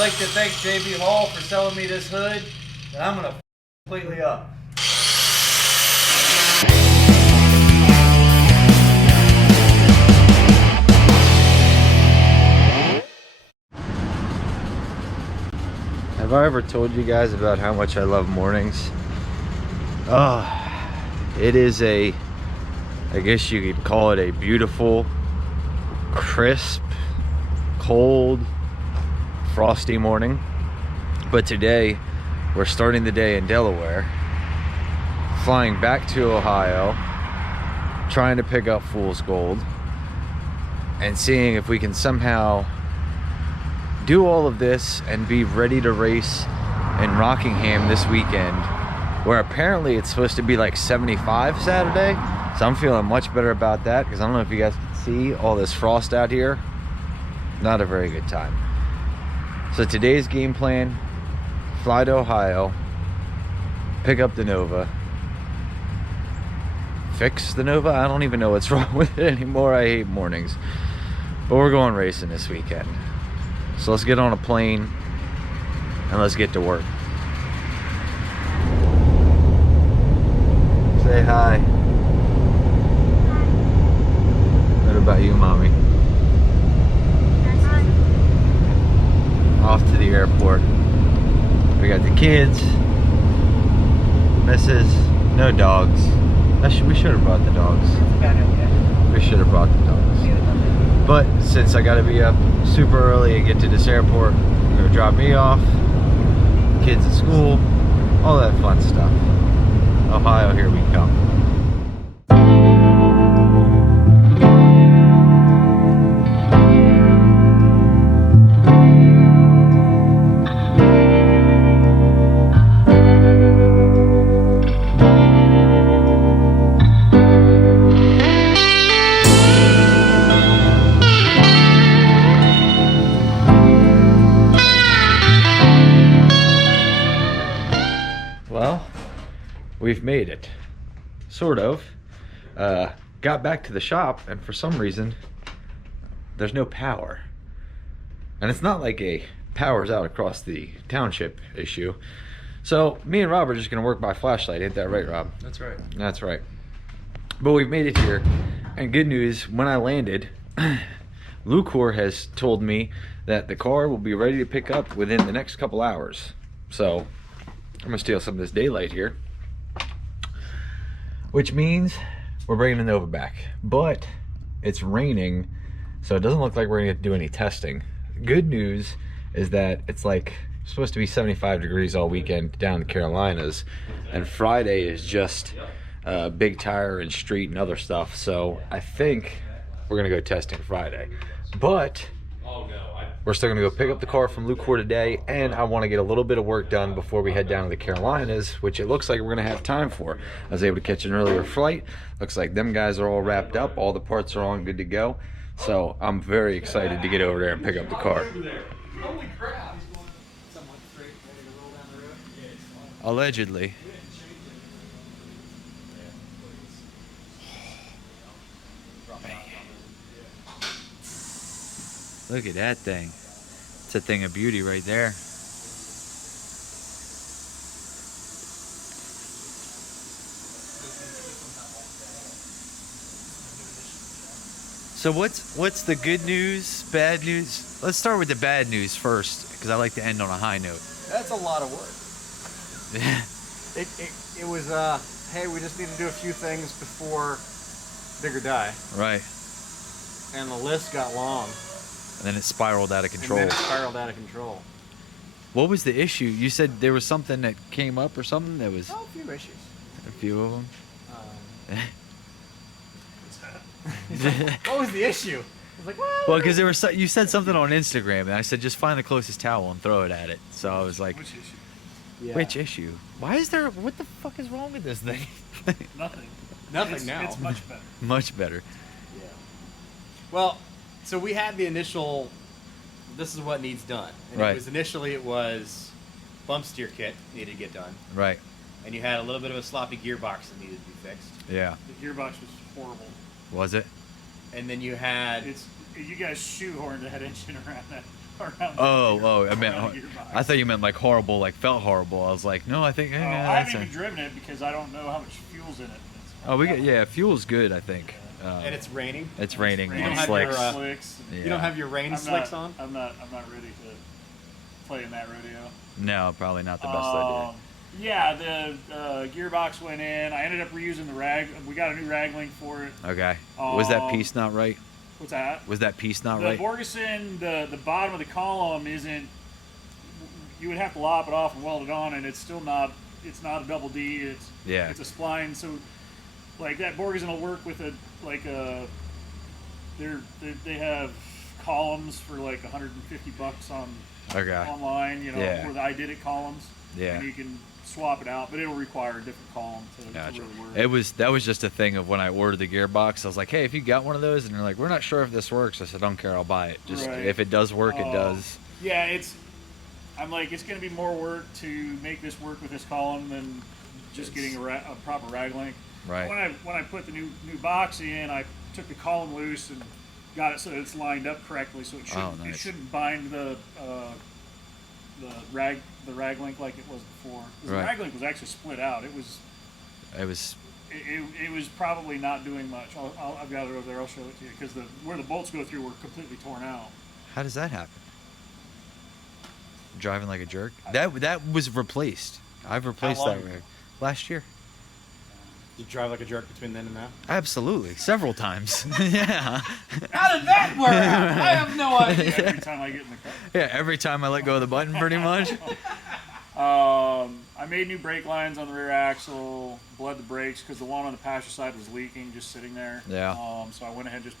like to thank JB Hall for selling me this hood, and I'm gonna completely up. Have I ever told you guys about how much I love mornings? It is I guess you could call it a beautiful, crisp, cold, frosty morning. But today, we're starting the day in Delaware, flying back to Ohio, trying to pick up fool's gold, and seeing if we can somehow do all of this and be ready to race in Rockingham this weekend, where apparently it's supposed to be like 75 Saturday. So I'm feeling much better about that, because I don't know if you guys can see all this frost out here. Not a very good time. So today's game plan: fly to Ohio, pick up the Nova, fix the Nova. I don't even know what's wrong with it anymore. I hate mornings. But we're going racing this weekend. So let's get on a plane and let's get to work. Say hi. What about you, Mommy? Off to the airport. We got the kids, Mrs. No dogs. We should have brought the dogs. We should have brought the dogs. But since I gotta be up super early and get to this airport, they're gonna drop me off, kids at school, all that fun stuff. Ohio, here we come. We've made it, sort of. Got back to the shop, and for some reason there's no power. And it's not like a power's out across the township issue. So me and Rob are just gonna work by flashlight. Ain't that right, Rob? That's right. That's right. But we've made it here, and good news, when I landed, Lucor has told me that the car will be ready to pick up within the next couple hours. So I'm gonna steal some of this daylight here, which means we're bringing the Nova back. But it's raining, so it doesn't look like we're gonna do any testing. Good news is that it's like supposed to be 75 degrees all weekend down in the Carolinas, and Friday is just big tire and street and other stuff. So I think we're gonna go testing Friday. But we're still gonna go pick up the car from Lucor today, and I wanna get a little bit of work done before we head down to the Carolinas, which it looks like we're gonna have time for. I was able to catch an earlier flight. Looks like them guys are all wrapped up. All the parts are on good to go. So I'm very excited to get over there and pick up the car. Holy crap! Allegedly. Look at that thing. It's a thing of beauty right there. So what's the good news, bad news? Let's start with the bad news first, because I like to end on a high note. That's a lot of work. It was hey, we just need to do a few things before Dig or Die. Right. And the list got long. And then it spiraled out of control. What was the issue? You said there was something that came up or something that was... Oh, a few issues. A few of them? What was the issue? I was like, what? Well, because you said something on Instagram, and I said just find the closest towel and throw it at it. So I was like... Which issue? Yeah. Which issue? Why is there... What the fuck is wrong with this thing? Nothing. Nothing now. It's much better. Much better. Yeah. Well, so we had the initial, this is what needs done. And Right. It was bump steer kit needed to get done. Right. And you had a little bit of a sloppy gearbox that needed to be fixed. Yeah. The gearbox was horrible. Was it? And then you had... You guys shoehorned that engine around that around. Oh, I around meant. the gearbox. I thought you meant like horrible, like felt horrible. I was like, no, I think. I haven't even driven it because I don't know how much fuel's in it. Oh, we get fuel's good, I think. And it's raining. It's raining. You don't And have slicks. your, Slicks. Yeah. You don't have your rain slicks on? I'm not ready to play in that rodeo. No, probably not the best idea. Yeah, the gearbox went in. I ended up reusing the rag. We got a new rag link for it. Okay. Was that piece not right? What's that? Was that piece not The right? Borgeson, the bottom of the column isn't. You would have to lop it off and weld it on, and it's still not. It's not a double D. It's a spline. So, like that Borgeson will work with a like a. They have columns for like $150 on online. You know, or the I Did It columns. Yeah. And you can swap it out, but it'll require a different column to really work. That was just a thing of when I ordered the gearbox. I was like, hey, if you got one of those, and they're like, we're not sure if this works. I said, I don't care, I'll buy it. Just if it does work, it does. Yeah, I'm like, it's going to be more work to make this work with this column than just getting a proper rag link. Right. When I put the new box in, I took the column loose and got it so it's lined up correctly, so it shouldn't bind the rag link like it was before. The rag link was actually split out. It was probably not doing much. I've got it over there. I'll show it to you because where the bolts go through were completely torn out. How does that happen? Driving like a jerk. That was replaced. I've replaced that rag last year. Did you drive like a jerk between then and now? Absolutely, several times. Yeah. How did that work out? I have no idea. Every time I get in the car. Yeah, every time I let go of the button, pretty much. I made new brake lines on the rear axle, bled the brakes because the one on the passenger side was leaking, just sitting there. Yeah. So I went ahead and just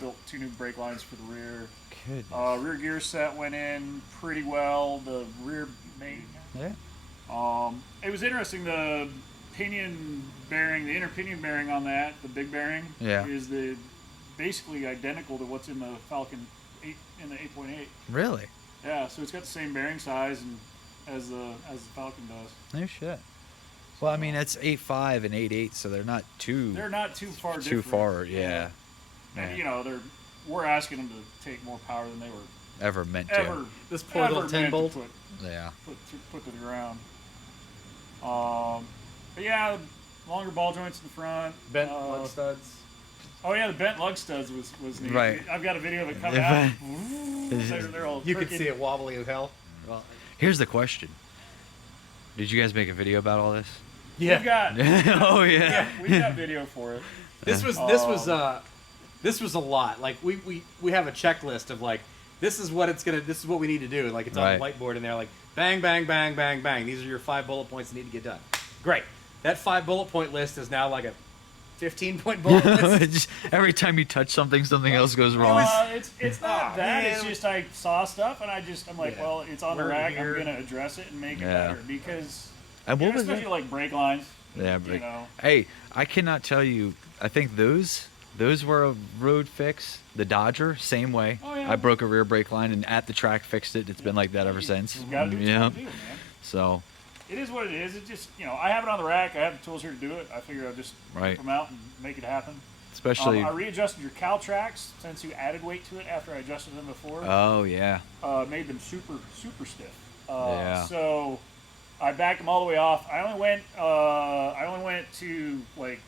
built 2 new brake lines for the rear. Goodness. Rear gear set went in pretty well. The rear main. Yeah. It was interesting. The pinion bearing, the inner pinion bearing on that, the big bearing, is basically identical to what's in the Falcon 8 in the 8.8. Really? Yeah, so it's got the same bearing size as the Falcon does. No shit. Well, I mean, it's 8.5 and 8.8, so they're not too. They're not too far. Too far, yeah. And you know, we're asking them to take more power than they were ever meant to. This poor little 10 bolt. Put to the ground. But yeah, longer ball joints in the front. Bent lug studs. Oh yeah, the bent lug studs was neat. Right. I've got a video of it coming out. They're all you crooked. could see it wobbly as hell. Well, here's the question: did you guys make a video about all this? Yeah. Oh yeah. We've got video for it. This was a lot. Like we have a checklist of like this is what we need to do. Like it's on the whiteboard and they're like bang bang bang bang bang. These are your 5 bullet points that need to get done. Great. That 5 bullet point list is now like a 15-point bullet list. Every time you touch something, something else goes wrong. It's not that. It's just I saw stuff and I'm like, well, it's on the rack. I'm gonna address it and make it better because especially like brake lines. Yeah, you know. Hey, I cannot tell you. I think those were a road fix. The Dodger, same way. Oh, yeah. I broke a rear brake line and at the track fixed it. It's been like that ever since. You gotta do what you gotta do, man. So. It is what it is. It just, I have it on the rack. I have the tools here to do it. I figure I'll just rip them out and make it happen. Especially. I readjusted your cowl tracks since you added weight to it after I adjusted them before. Oh yeah. Made them super stiff. So I backed them all the way off. I only went to like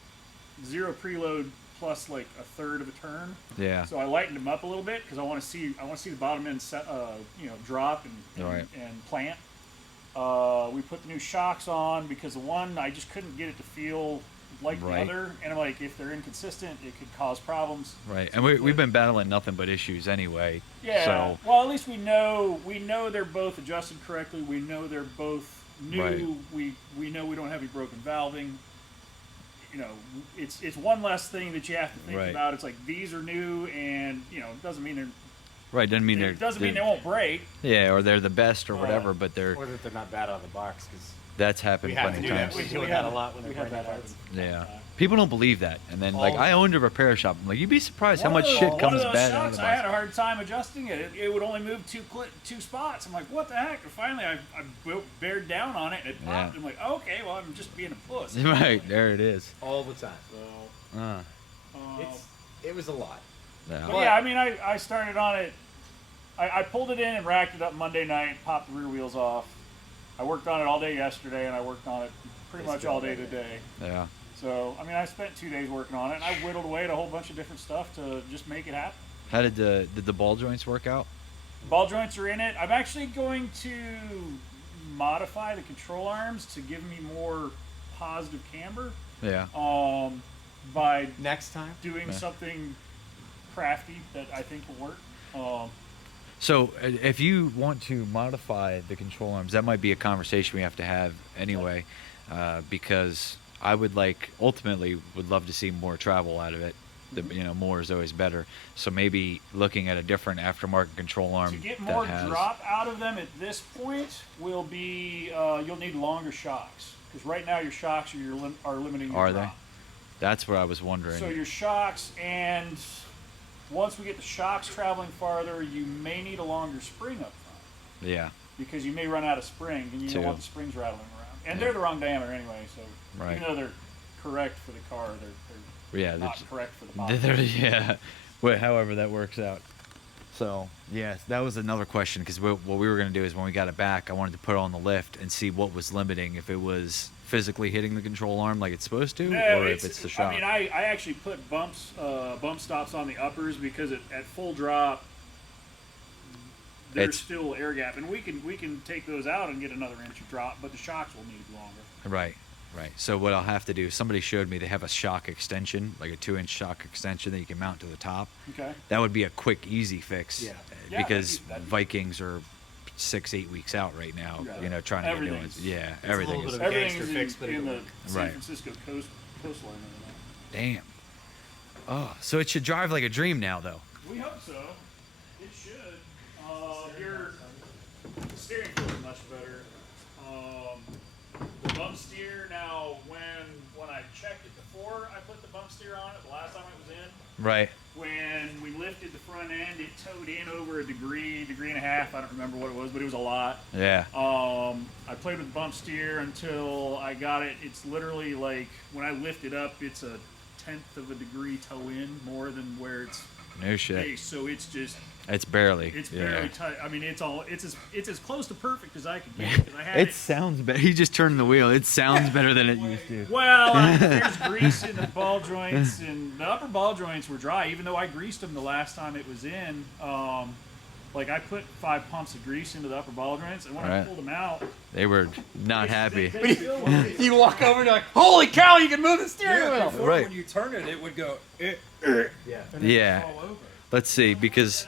0 preload plus like a third of a turn. Yeah. So I lightened them up a little bit because I want to see the bottom end drop and plant. We put the new shocks on because the one I just couldn't get it to feel like the other, and I'm like, if they're inconsistent, it could cause problems. Right, and we've been battling nothing but issues anyway. Yeah. So. Well, at least we know they're both adjusted correctly. We know they're both new. Right. We know we don't have any broken valving. It's one less thing that you have to think about. It's like these are new, and it doesn't mean they're. Right, doesn't mean they won't break. Yeah, or they're the best or whatever, but or that they're not bad out of the box because that's happened plenty of times. We do that a lot when we have that happen. Yeah, people don't believe that, and then I owned a repair shop. I'm like, you'd be surprised how much shit comes bad out of the box. I had a hard time adjusting it. It would only move two spots. I'm like, what the heck? And finally, I bared down on it, and it popped. I'm like, okay, well, I'm just being a puss. Right, there it is. All the time. So, it was a lot. Yeah. But yeah, I mean, I started on it I pulled it in and racked it up Monday night, popped the rear wheels off. I worked on it all day yesterday, and I worked on it pretty much all day today. Yeah. So, I mean, I spent 2 days working on it, and I whittled away at a whole bunch of different stuff to just make it happen. How did the ball joints work out? Ball joints are in it. I'm actually going to modify the control arms to give me more positive camber. Yeah. By next time doing something crafty that I think will work. So if you want to modify the control arms, that might be a conversation we have to have anyway, because I would ultimately would love to see more travel out of it. More is always better. So maybe looking at a different aftermarket control arm to get more drop out of them at this point will be you'll need longer shocks, because right now your shocks are limiting your drop. Are they? That's what I was wondering. So your shocks, and once we get the shocks traveling farther, you may need a longer spring up front. Yeah. Because you may run out of spring, and you don't want the springs rattling around. And they're the wrong diameter anyway, so even though they're correct for the car, they're not correct for the body. Yeah. Well, however that works out. So, yes, that was another question, because what we were going to do is when we got it back, I wanted to put it on the lift and see what was limiting, if it was physically hitting the control arm like it's supposed to, or if it's the shock. I mean, I actually put bump stops on the uppers, because at full drop, there's still air gap, and we can take those out and get another inch of drop, but the shocks will need longer. Right. So what I'll have to do, somebody showed me they have a shock extension, like a 2-inch shock extension that you can mount to the top. Okay. That would be a quick, easy fix. Yeah. Because Vikings are 6-8 weeks out right now. Trying to get new ones. Yeah, everything is. Everything is fixed in the San Francisco coastline. Damn. Oh, so it should drive like a dream now, though. We hope so. It should. Your steering feels much better. The bump steer now, when I checked it before I put the bump steer on it, the last time it was in. Right. When we lifted the front end, it towed in over a degree and a half. I don't remember what it was, but it was a lot. Yeah. I played with the bump steer until I got it. It's literally like when I lift it up, it's a 1/10 of a degree toe in more than where it's base. So it's just. It's barely tight. I mean, it's as close to perfect as I could get. It sounds better. He just turned the wheel. It sounds better than it used to. Well, there's grease in the ball joints, and the upper ball joints were dry, even though I greased them the last time it was in. I put 5 pumps of grease into the upper ball joints, and when I pulled them out, they were not happy. You walk over and you're like, holy cow, you can move the steering wheel. Before, when you turn it, it would go, yeah. Fall over. Let's see, because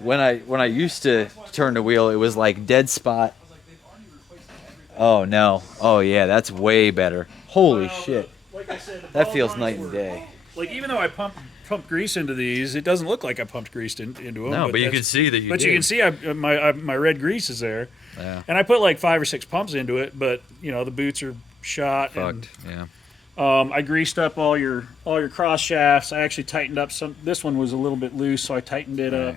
when I used to turn the wheel, it was like dead spot. Oh no! Oh yeah, that's way better. Holy shit! Like I said, that feels night and day. Like, even though I pumped grease into these, it doesn't look like I pumped grease into them. No, but you can see that you. But you can see my red grease is there. Yeah. And I put like 5 or 6 pumps into it, but the boots are shot. Fucked. I greased up all your cross shafts. I actually tightened up some. This one was a little bit loose, so I tightened it up.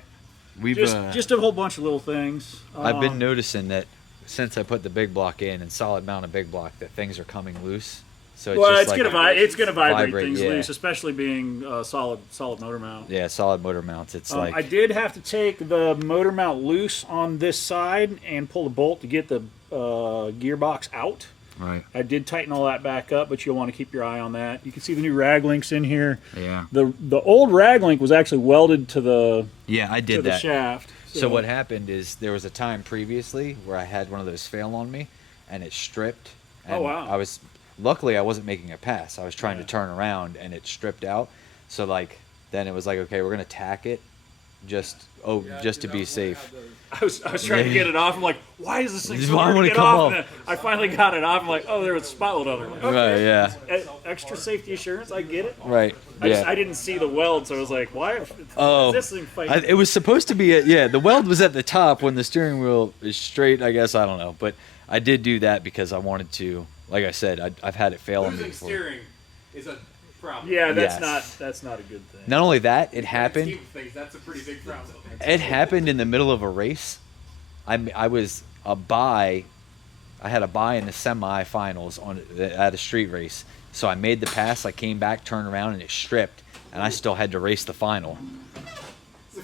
We've just a whole bunch of little things. I've been noticing that since I put the big block in and solid mount a big block, that things are coming loose. So it's gonna vibrate things loose, especially being solid motor mount. Yeah, solid motor mounts. It's like I did have to take the motor mount loose on this side and pull the bolt to get the gearbox out. Right. I did tighten all that back up, but you'll want to keep your eye on that. You can see the new rag links in here. Yeah. The old rag link was actually welded to the the shaft. So what happened is there was a time previously where I had one of those fail on me, and it stripped. And oh wow! Luckily I wasn't making a pass. I was trying to turn around, and it stripped out. So then it was like, okay, we're gonna tack it, just to be safe. I was trying to get it off. I'm like, why is this thing so hard to get off? And I finally got it off. I'm like, oh, there was a spot weld on it. Like, okay. Right, yeah. Extra safety assurance, I get it. Right. I didn't see the weld, so I was like, why is this thing fighting? It was supposed to be the weld was at the top when the steering wheel is straight, I guess. I don't know. But I did do that because I wanted to, like I said, I've had it fail on me before. Steering is a problem. Yeah, that's not a good thing. Not only that, it happened. That's a pretty big problem. It happened in the middle of a race. I was a bye. I had a bye in the semi-finals at a street race. So I made the pass. I came back, turned around, and it stripped, and I still had to race the final.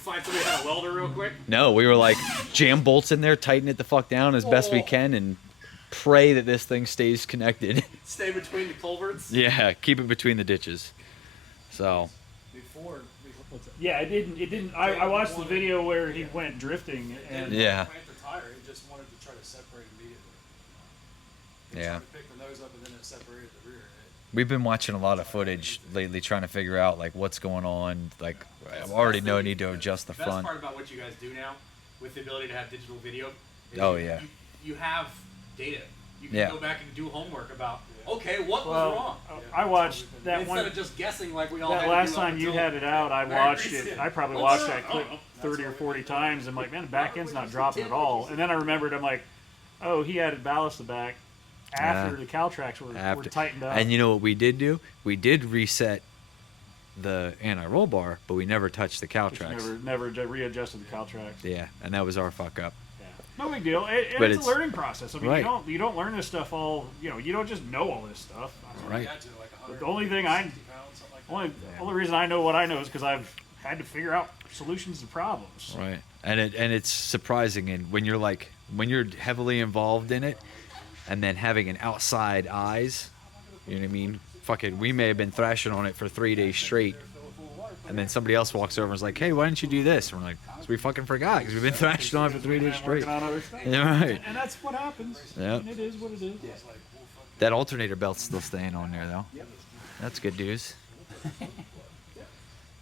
find somebody that had a welder real quick? No, we were like, jam bolts in there, tighten it the fuck down as best we can, and pray that this thing stays connected. Stay between the culverts? Yeah, keep it between the ditches. So. Yeah, it didn't. I watched the video where he went drifting, and yeah. Plant the tire, it just wanted to try to separate immediately. Yeah. To pick the nose up and then it separated the rear. We've been watching a lot of footage lately, trying to figure out like what's going on. Like, I already know I need to adjust the best front. part about what you guys do now, with the ability to have digital video, is yeah. you have data. You can Yeah. go back and do homework about, okay, what was wrong? I watched that Instead one. of just guessing like we all That had last to do up time you until had it out, I very watched recent. it. I probably What's watched wrong? that clip Oh, 30 or 40 times. I'm like, man, the back end's not dropping at all. And then I remembered, I'm like, oh, he added ballast to the back after the cow tracks were tightened up. And you know what we did do? We did reset the anti-roll bar, but we never touched the cow tracks. Never readjusted the cow tracks. Yeah, and that was our fuck up. No big deal. But It's a learning process. I mean, right. you don't learn this stuff all. You don't just know all this stuff. Right. The only thing only reason I know what I know is because I've had to figure out solutions to problems. Right. And it's surprising, and when you're heavily involved in it, and then having an outside eyes, you know what I mean? Fuck it, we may have been thrashing on it for 3 days straight, and then somebody else walks over and is like, "Hey, why didn't you do this?" And we're like, "'Cause we fucking forgot, because we've been thrashing on it for 3 days straight." Working on other things. Yeah, right. And that's what happens. Yeah. And it is what it is. That alternator belt's still staying on there though. That's good news.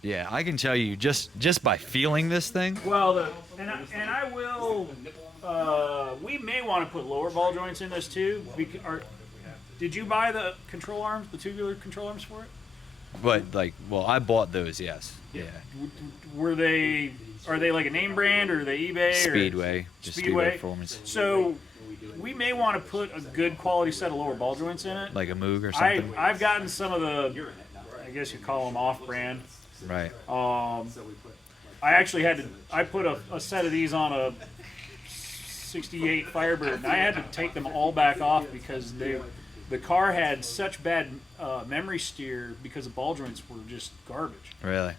Yeah, I can tell you just by feeling this thing. Well, and I will. We may want to put lower ball joints in this too. Did you buy the control arms, the tubular control arms for it? But I bought those. Yes. Yeah. Are they like a name brand, or are they eBay? Speedway. Just Speedway Performance. So we may want to put a good quality set of lower ball joints in it. Like a Moog or something. I've gotten some of the, I guess you call them off-brand. Right. I actually I put a set of these on a 68 Firebird, and I had to take them all back off because the car had such bad memory steer because the ball joints were just garbage. Really?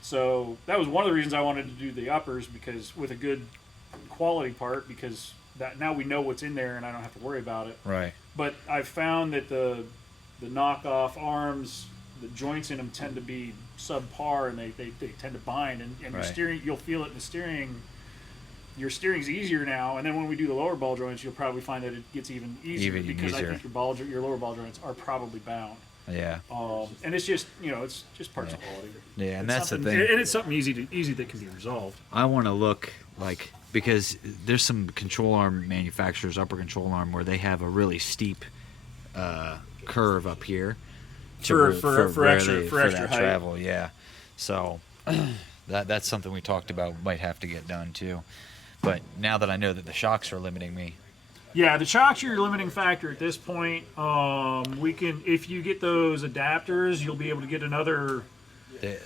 So that was one of the reasons I wanted to do the uppers, because with a good quality part, because that now we know what's in there and I don't have to worry about it. Right. But I've found that the knockoff arms, the joints in them tend to be subpar, and they tend to bind, and right. Your steering, you'll feel it in the steering. Your steering's easier now, and then when we do the lower ball joints, you'll probably find that it gets even easier because I think your lower ball joints are probably bound. Yeah. And it's just it's just parts of quality. Yeah, and that's the thing. And it's something easy that can be resolved. I want to look because there's some control arm manufacturers, upper control arm, where they have a really steep curve up here For extra height. travel. Yeah. So that's something we talked about might have to get done too. But now that I know that the shocks are limiting me. Yeah, the shocks are your limiting factor at this point. We can, if you get those adapters, you'll be able to get another.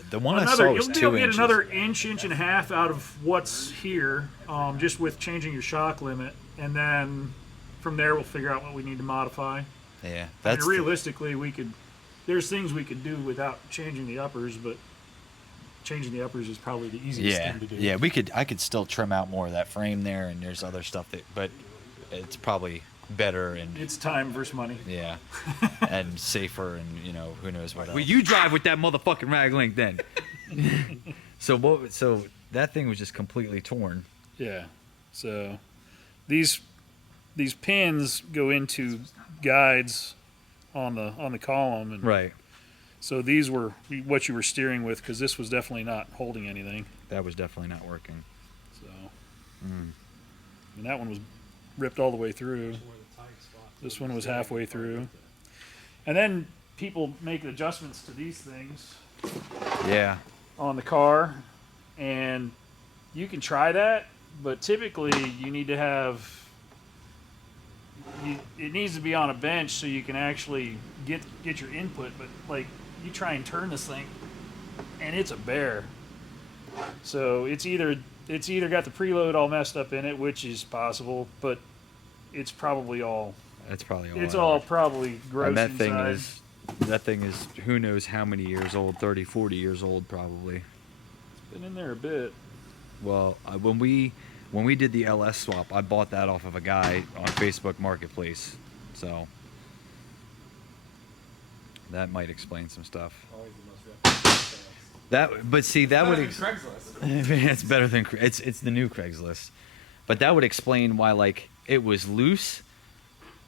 The one I saw was 2 inches. You'll be able to get another inch and a half out of what's here, just with changing your shock limit, and then from there we'll figure out what we need to modify. Yeah, that's realistically we could. There's things we could do without changing the uppers, but changing the uppers is probably the easiest thing to do. Yeah, I could still trim out more of that frame there, and there's other stuff but it's probably better, and it's time versus money. Yeah, and safer, and who knows what else. Well, you drive with that motherfucking rag link then. So that thing was just completely torn. Yeah. So these pins go into guides on the column, and right. So these were what you were steering with, because this was definitely not holding anything. That was definitely not working. So, and that one was ripped all the way through. This one was halfway through. And then people make adjustments to these things. Yeah. On the car, and you can try that, but typically you need to have. It needs to be on a bench so you can actually get your input. But you try and turn this thing, and it's a bear. So it's either got the preload all messed up in it, which is possible, but it's probably all. That's probably all. It's all probably gross. And that inside. thing is who knows how many years old, 30, 40 years old probably. It's Been in there a bit. Well, when we did the LS swap, I bought that off of a guy on Facebook Marketplace, so that might explain some stuff. Always the most reputable sales. That, but see, that would Craigslist. it's better than it's the new Craigslist, but that would explain why like it was loose.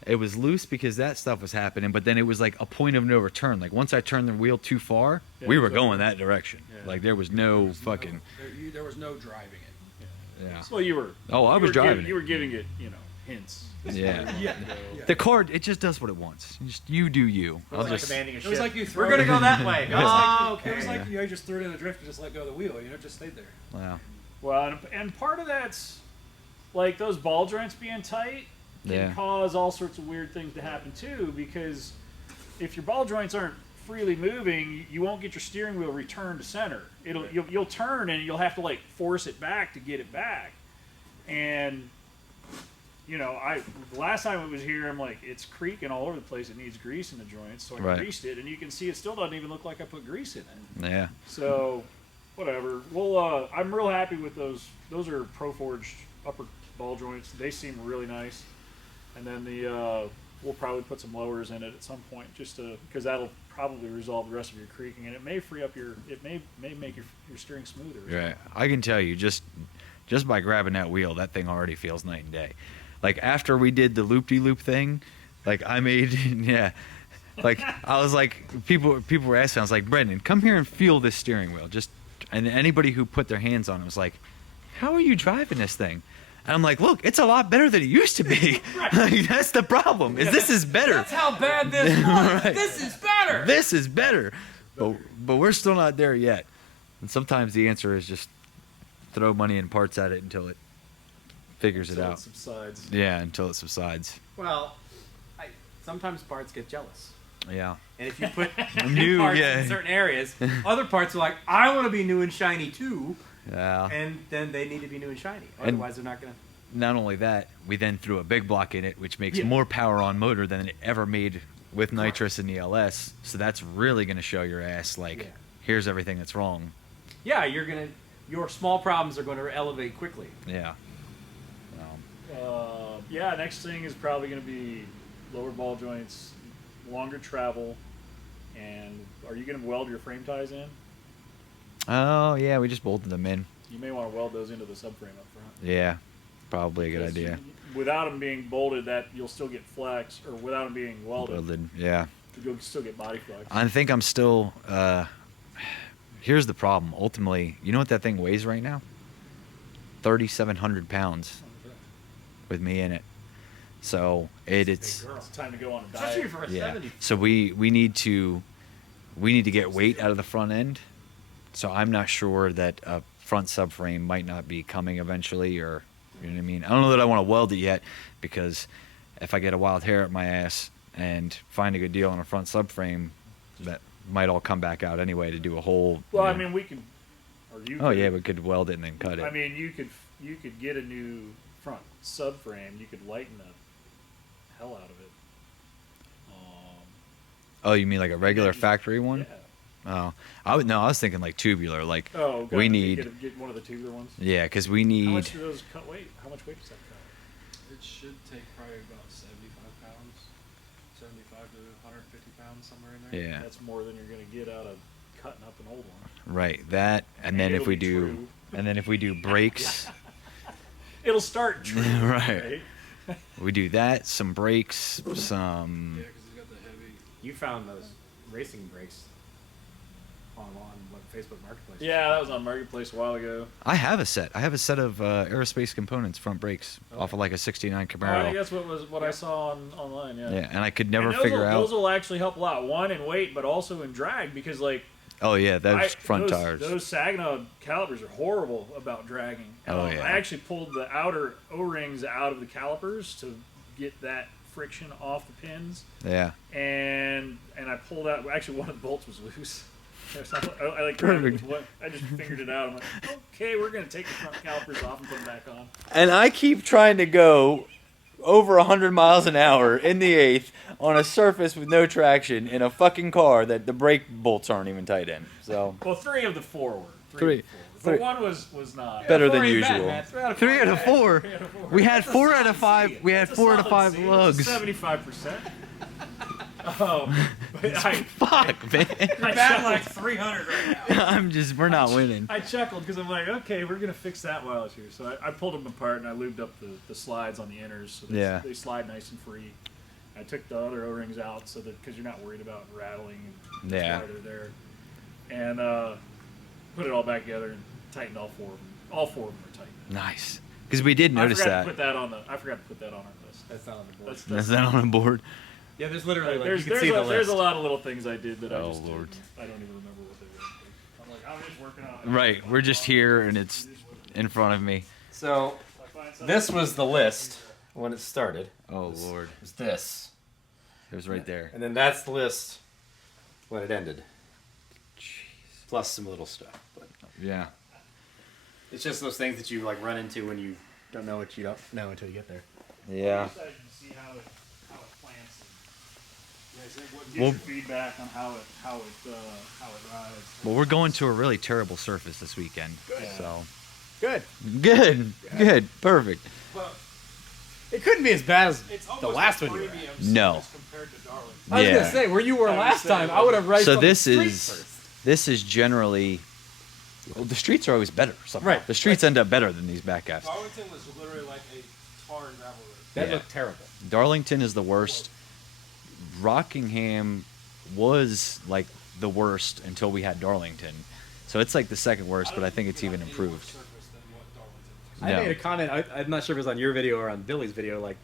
It was loose because that stuff was happening, but then it was like a point of no return. Like once I turned the wheel too far, we were going that direction. Yeah. Like there was no fucking. There was no driving it. Yeah. Well, you were. Oh, I was driving. You were giving it, hints. Yeah. Yeah. The car, it just does what it wants. You do you. I'll Like just. commanding a It was ship. like you throw We're gonna go that way. It was like, Oh, okay. It was like you just threw it in the drift and just let go of the wheel. It just stayed there. Wow. Well, and part of that's like those ball joints being tight can Yeah. cause all sorts of weird things to happen too. Because if your ball joints aren't freely moving, you won't get your steering wheel returned to center. You'll turn and you'll have to like force it back to get it back. And the last time it was here, I'm like, it's creaking all over the place. It needs grease in the joints, so I Right. greased it, and you can see it still doesn't even look like I put grease in it. Yeah. So, whatever. Well, I'm real happy with those. Those are Pro Forged upper ball joints. They seem really nice. And then we'll probably put some lowers in it at some point, just because that'll probably resolve the rest of your creaking, and it may free up it may make your steering smoother. Right. I can tell you just by grabbing that wheel, that thing already feels night and day. Like after we did the loop-de-loop thing, like I made yeah. Like I was like people were asking, I was like, Brendan, come here and feel this steering wheel. And anybody who put their hands on it was like, how are you driving this thing? And I'm like, look, it's a lot better than it used to be. Like, that's the problem. This is better. That's how bad this was. Right. This is better. This is better. But we're still not there yet. And sometimes the answer is just throw money and parts at it until it figures it Until out. subsides. Yeah, until it subsides. Well, sometimes parts get jealous. Yeah. And if you put New, new parts yeah. in certain areas, other parts are like, I want to be new and shiny too. Yeah. And then they need to be new and shiny. Otherwise, they're not going to. Not only that, we then threw a big block in it, which makes Yeah. more power on motor than it ever made with nitrous in the LS. So that's really going to show your ass, like, Yeah. here's everything that's wrong. Yeah, your small problems are going to elevate quickly. Yeah. Yeah, next thing is probably going to be lower ball joints, longer travel, and are you going to weld your frame ties in? Oh, yeah, we just bolted them in. You may want to weld those into the subframe up front. Yeah, probably a good Because idea. Without them being bolted, that you'll still get flex, or without them being welded, Yeah. you'll still get body flex. I think I'm still. Here's the problem. Ultimately, you know what that thing weighs right now? 3,700 pounds with me in it. So it's It's time to go on a diet. Especially for a yeah. 70. So we need to get weight out of the front end. So I'm not sure that a front subframe might not be coming eventually, or you know what I mean. I don't know that I want to weld it yet, because if I get a wild hair at my ass and find a good deal on a front subframe, that might all come back out anyway to do a whole. Well, you I know- mean, we could. Or you. Oh could, yeah, we could weld it and then cut it. I mean, you could get a new front subframe. You could lighten the hell out of it. Oh, you mean like a regular you- factory one? Yeah. Oh, I was thinking like tubular. Like Oh, God, we you need. get one of the tubular ones. Yeah, because we How need. much do those cut weight? How much weight does that cut? It should take probably about 75 pounds, 75 to 150 pounds, somewhere in there. Yeah. That's more than you're going to get out of cutting up an old one. Right, that, and then if it'll we be do, true. and then if we do brakes, It'll start true. Right. we do that, some brakes, some. Yeah, because it's got the heavy. You found those racing brakes on what, Facebook Marketplace. Yeah, that was on Marketplace a while ago. I have a set. I have a set of aerospace components, front brakes, off of like a '69 I Camaro. think that's what I saw online. Yeah. Yeah, and I could never And those figure those out. will actually help a lot. One in weight, but also in drag, because like Oh yeah, those front those, tires. Those Saginaw calipers are horrible about dragging. Oh, yeah. I actually pulled the outer O-rings out of the calipers to get that friction off the pins, Yeah. and I pulled out. Actually, one of the bolts was loose. I like Perfect. I just figured it out. I'm like, okay, we're gonna take the front calipers off and put them back on. And I keep trying to go over 100 miles an hour in the eighth on a surface with no traction in a fucking car that the brake bolts aren't even tight in. So Well, three of the four were. three. The one was not. Better than 4 ain't bad, usual. man. 3 out of 4. We had 4 out of 5. We had It's a 4 out of solid 5 C. lugs. It's 75%. But Fuck, man. I Bad like 300 right now. We're not winning. I chuckled because I'm like, okay, we're gonna fix that while it's here. So I pulled them apart and I lubed up the slides on the inners so they slide nice and free. I took the other O-rings out so that because you're not worried about rattling. And Yeah. that's why they're there. And put it all back together and tightened all 4 of them. All 4 of them are tight. Nice. Because we did notice that. I forgot to put that on our list. That's not on the board. That's not on the board. Yeah, there's literally There's a lot of little things I did that I just Lord. I don't even remember what they were. I'm like, I'm just working on it. Right. We're just here and it's in front of me. So this was the list when it started. Oh, Lord. It was this. It was right there. And then that's the list when it ended. Jeez. Plus some little stuff. But Yeah. it's just those things that you like run into when you don't know what you don't know until you get there. Yeah. So you can see how it plants. What Get your feedback on how it rides. Well, we're going to a really terrible surface this weekend. So. Good. Good. Perfect. But It couldn't be as bad as it's the almost last a one you were at. premium No. service compared to Darlington. I was Yeah. gonna say where you were I was last saying, time. I would have raced So on this the street is first. this is generally. Well, the streets are always better. Somehow. Right. The streets end up better than these back gaps. Darlington was literally like a tar and gravel road. That Yeah. looked terrible. Darlington is the worst. Rockingham was like the worst until we had Darlington. So it's like the second worst, but I think it's even improved. I No. made a comment. I'm not sure if it was on your video or on Billy's video. Like,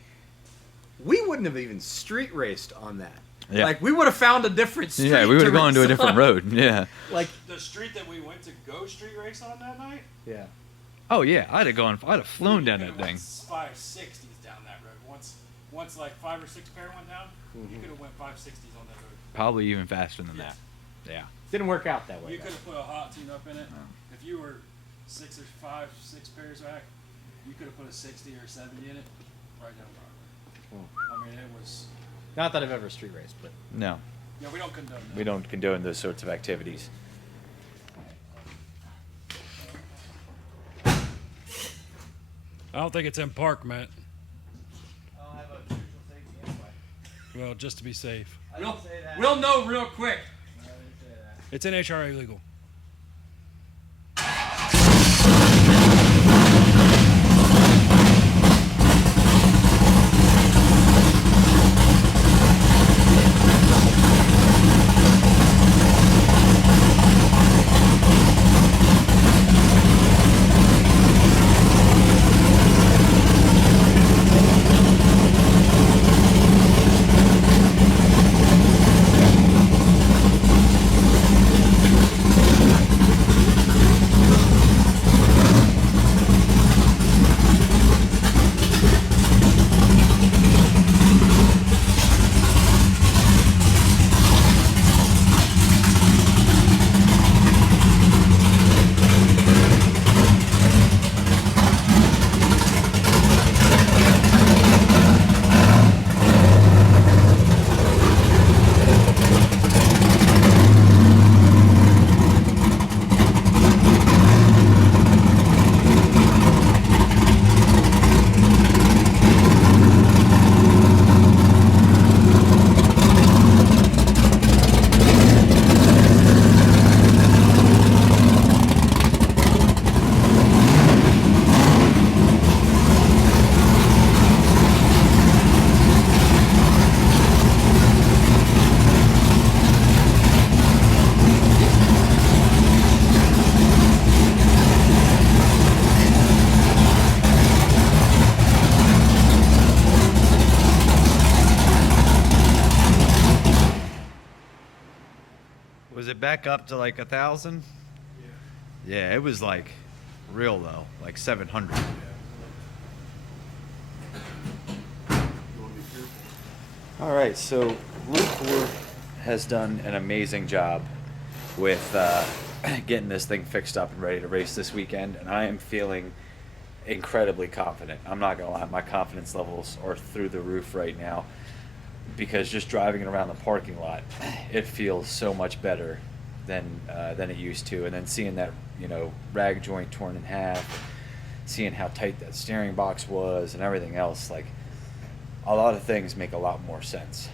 we wouldn't have even street raced on that. Yeah. Like, we would have found a different street. Yeah, we would have gone to a race different on. road. Yeah. Like, The street that we went to go street race on that night. yeah. Oh yeah, I'd have flown down you that could've thing. went 560s down that road. Once like 5 or 6 pair went down, you could have went 560s on that road. Probably even faster than that. Yeah. Didn't work out that way. You though. could have put a hot tune up in it. If you were 6 pairs back, you could have put a 60 or 70 in it right down the road. I mean, it was. Not that I've ever street raced, but No, Yeah, we don't condone that. we don't condone those sorts of activities. I don't think it's in park, Matt. I'll have a neutral safety anyway. Well, just to be safe. We'll know real quick. It's NHRA legal. Was it back up to like 1,000? Yeah, it was like real low, like 700. All right, so Luke has done an amazing job with getting this thing fixed up and ready to race this weekend, and I am feeling incredibly confident. I'm not gonna lie, my confidence levels are through the roof right now, because just driving it around the parking lot, it feels so much better than it used to. And then seeing that, you know, rag joint torn in half, seeing how tight that steering box was and everything else, like a lot of things make a lot more sense.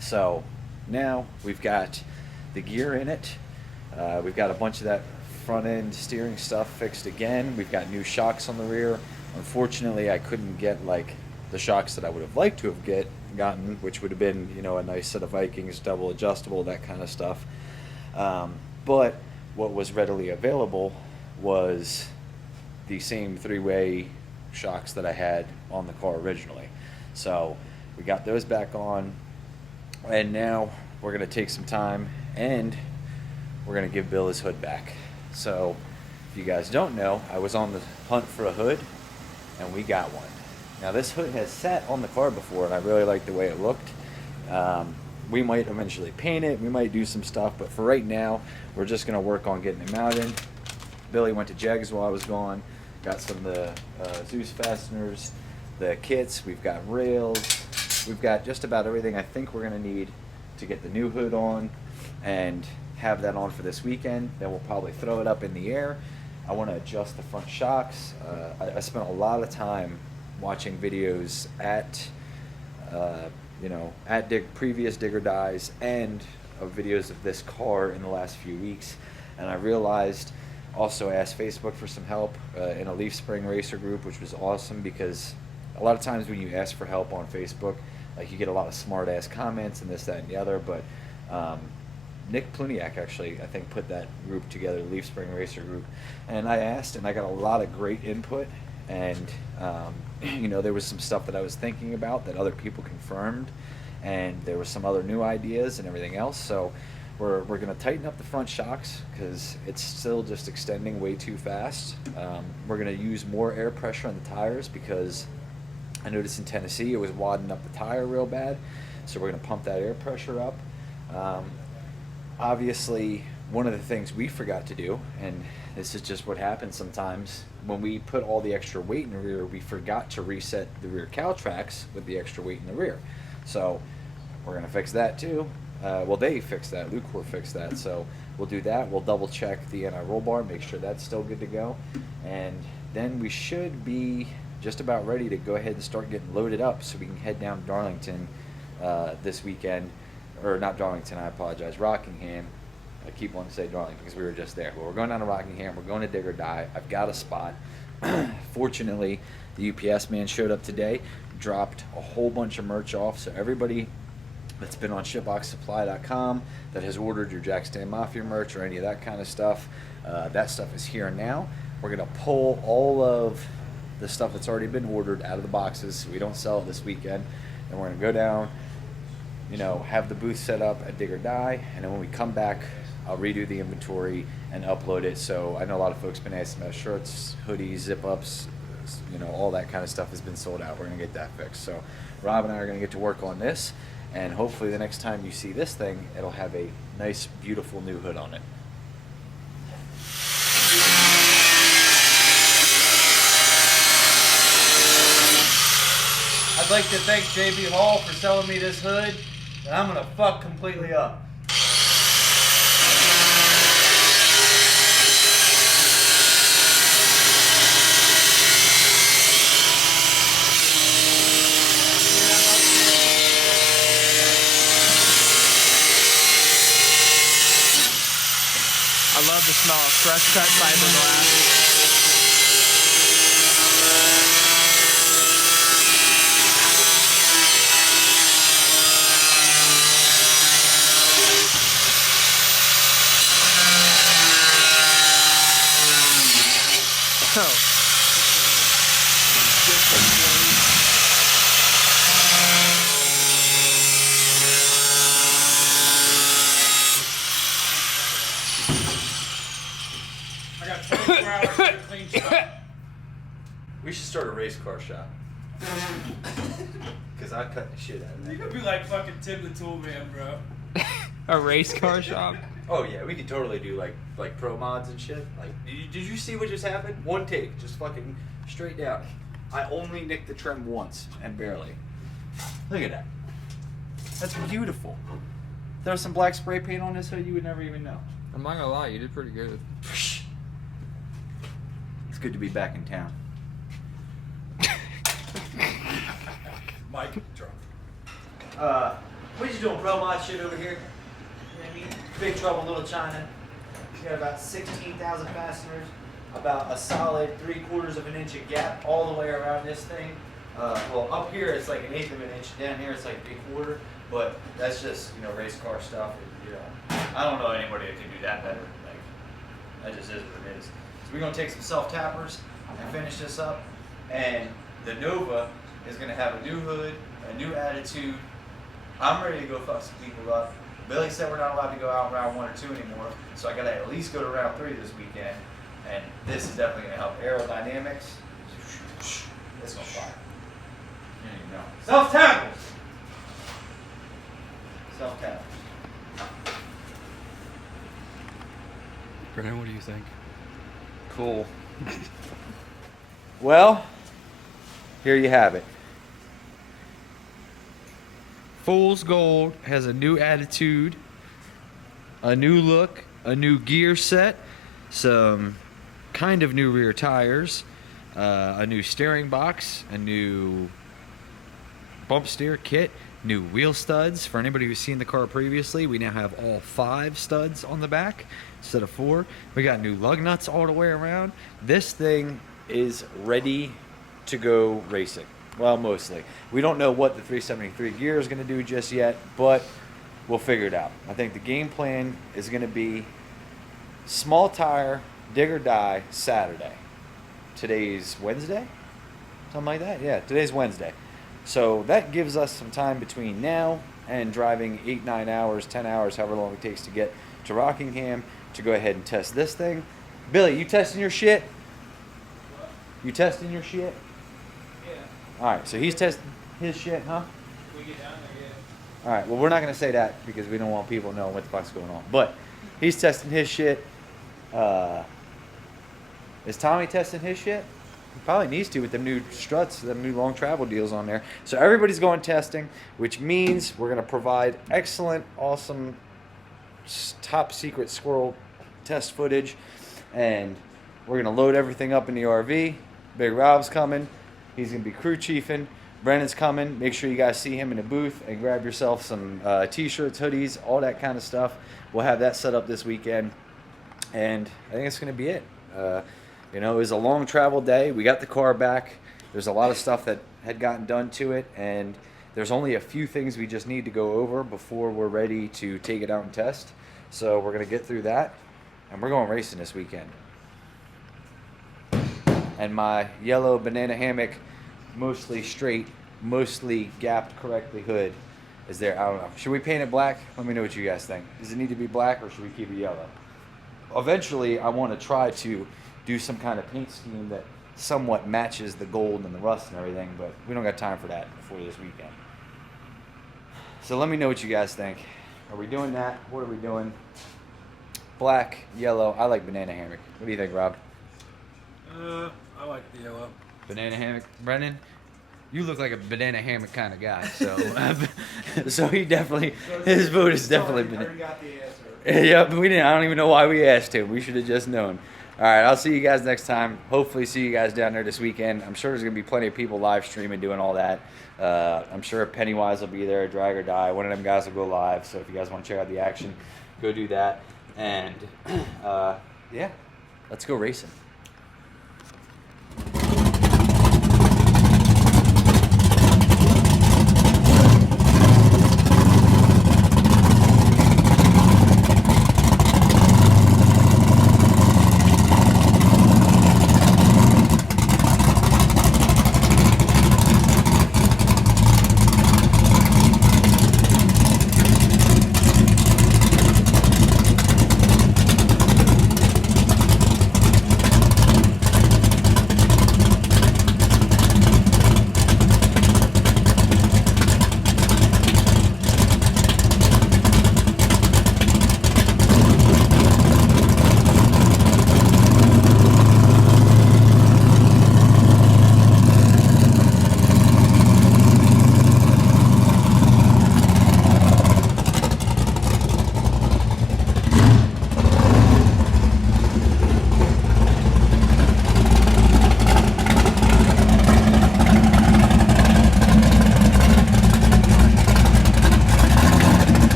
So now we've got the gear in it. We've got a bunch of that front end steering stuff fixed again. We've got new shocks on the rear. Unfortunately, I couldn't get like the shocks that I would have liked to have gotten, which would have been, you know, a nice set of Vikings, double adjustable, that kind of stuff. But what was readily available was the same three-way shocks that I had on the car originally. So we got those back on, and now we're going to take some time and we're going to give Bill his hood back. So if you guys don't know, I was on the hunt for a hood and we got one. Now this hood has sat on the car before and I really like the way it looked. We might eventually paint it, we might do some stuff, but for right now we're just going to work on getting it mounted. Billy went to Jags while I was gone, got some of the Zeus fasteners, the kits, we've got rails, we've got just about everything I think we're going to need to get the new hood on and have that on for this weekend. Then we'll probably throw it up in the air. I want to adjust the front shocks. I spent a lot of time watching videos at previous digger dies and of videos of this car in the last few weeks, and I realized, also asked Facebook for some help in a leaf spring racer group, which was awesome, because a lot of times when you ask for help on Facebook, like, you get a lot of smart ass comments and this, that, and the other, but Nick Pluniak actually, I think, put that group together, the Leaf Spring Racer group, and I asked and I got a lot of great input, and you know, there was some stuff that I was thinking about that other people confirmed, and there was some other new ideas and everything else. So we're going to tighten up the front shocks because it's still just extending way too fast. We're going to use more air pressure on the tires because I noticed in Tennessee it was wadding up the tire real bad, so we're going to pump that air pressure up. Obviously, one of the things we forgot to do, and this is just what happens sometimes, when we put all the extra weight in the rear, we forgot to reset the rear cowl tracks with the extra weight in the rear. So we're going to fix that too. Well, they fixed that. Lucor fixed that. So we'll do that. We'll double check the DNR roll bar, make sure that's still good to go. And then we should be just about ready to go ahead and start getting loaded up so we can head down to Darlington this weekend. Or not Darlington, I apologize, Rockingham. I keep wanting to say Darlington because we were just there. But we're going down to Rockingham. We're going to Dig or Die. I've got a spot. Fortunately, the UPS man showed up today, dropped a whole bunch of merch off. So everybody that's been on SHITBOXSupply.com that has ordered your Jax Mafia merch or any of that kind of stuff, that stuff is here now. We're going to pull all of the stuff that's already been ordered out of the boxes so we don't sell it this weekend. And we're going to go down, you know, have the booth set up at Dig or Die, and then when we come back, I'll redo the inventory and upload it. So I know a lot of folks been asking about shirts, hoodies, zip-ups, you know, all that kind of stuff has been sold out. We're going to get that fixed. So Rob and I are going to get to work on this, and hopefully the next time you see this thing, it'll have a nice, beautiful new hood on it. I'd like to thank JB Hall for selling me this hood that I'm going to fuck completely up. I love the smell of fresh cut fiberglass. I got 24 hours to get a clean shot. We should start a race car shop. Because I cut the shit out of You're that. gonna be like fucking Tim the Tool Man, bro. A race car shop? Oh yeah, we could totally do like pro mods and shit. Like, did you see what just happened? One take, just fucking straight down. I only nicked the trim once, and barely. Look at that. That's beautiful. There was some black spray paint on this hood you would never even know. I'm not gonna lie, you did pretty good. It's good to be back in town. Mike, drop. What you doing, bro? Mod shit over here. You know what I mean? Big trouble in Little China. We got about 16,000 fasteners, about a solid 3/4 of an inch of gap all the way around this thing. Well, up here it's like 1/8 of an inch. Down here it's like 3/4. But that's just, you know, race car stuff. You know, I don't know anybody that can do that better. Like, that just is what it is. So we're gonna take some self-tappers and finish this up. And the Nova is gonna have a new hood, a new attitude. I'm ready to go fuck some people up. Billy said we're not allowed to go out round 1 or 2 anymore, so I gotta at least go to round 3 this weekend. And this is definitely gonna help aerodynamics. It's gonna fly. You don't even know. Self-tappers! Self-tappers. Brennan, what do you think? Cool. Well, here you have it. Fool's Gold has a new attitude, a new look, a new gear set, some kind of new rear tires, a new steering box, a new bump steer kit, new wheel studs. For anybody who's seen the car previously, we now have all 5 studs on the back instead of 4. We got new lug nuts all the way around. This thing is ready to go racing. Well, mostly. We don't know what the 373 gear is going to do just yet, but we'll figure it out. I think the game plan is going to be small tire, dig or die, Saturday. Today's Wednesday? Something like that? Yeah, today's Wednesday. So that gives us some time between now and driving 8, 9 hours, 10 hours, however long it takes to get to Rockingham to go ahead and test this thing. Billy, you testing your shit? You testing your shit? Alright, so he's testing his shit, huh? If we get down there, yeah. Alright, well, we're not going to say that because we don't want people knowing what the fuck's going on. But he's testing his shit. Is Tommy testing his shit? He probably needs to with them new struts, them new long travel deals on there. So everybody's going testing, which means we're going to provide excellent, awesome, top secret squirrel test footage. And we're going to load everything up in the RV. Big Rob's coming. He's going to be crew chiefing. Brennan's coming. Make sure you guys see him in the booth and grab yourself some t-shirts, hoodies, all that kind of stuff. We'll have that set up this weekend. And I think it's going to be it. You know, it was a long travel day. We got the car back. There's a lot of stuff that had gotten done to it. And there's only a few things we just need to go over before we're ready to take it out and test. So we're going to get through that. And we're going racing this weekend. And my yellow banana hammock, mostly straight, mostly gapped correctly hood is there. I don't know. Should we paint it black? Let me know what you guys think. Does it need to be black or should we keep it yellow? Eventually, I want to try to do some kind of paint scheme that somewhat matches the gold and the rust and everything, but we don't got time for that before this weekend. So let me know what you guys think. Are we doing that? What are we doing? Black, yellow. I like banana hammock. What do you think, Rob? I like the yellow. Banana hammock. Brennan, you look like a banana hammock kind of guy, so so he definitely, his vote is definitely banana. Got the answer. Yeah, but we didn't. I don't even know why we asked him. We should have just known. All right, I'll see you guys next time. Hopefully see you guys down there this weekend. I'm sure there's going to be plenty of people live streaming, doing all that. I'm sure Pennywise will be there, Drag or Die. One of them guys will go live, so if you guys want to check out the action, go do that. And, yeah, let's go racing.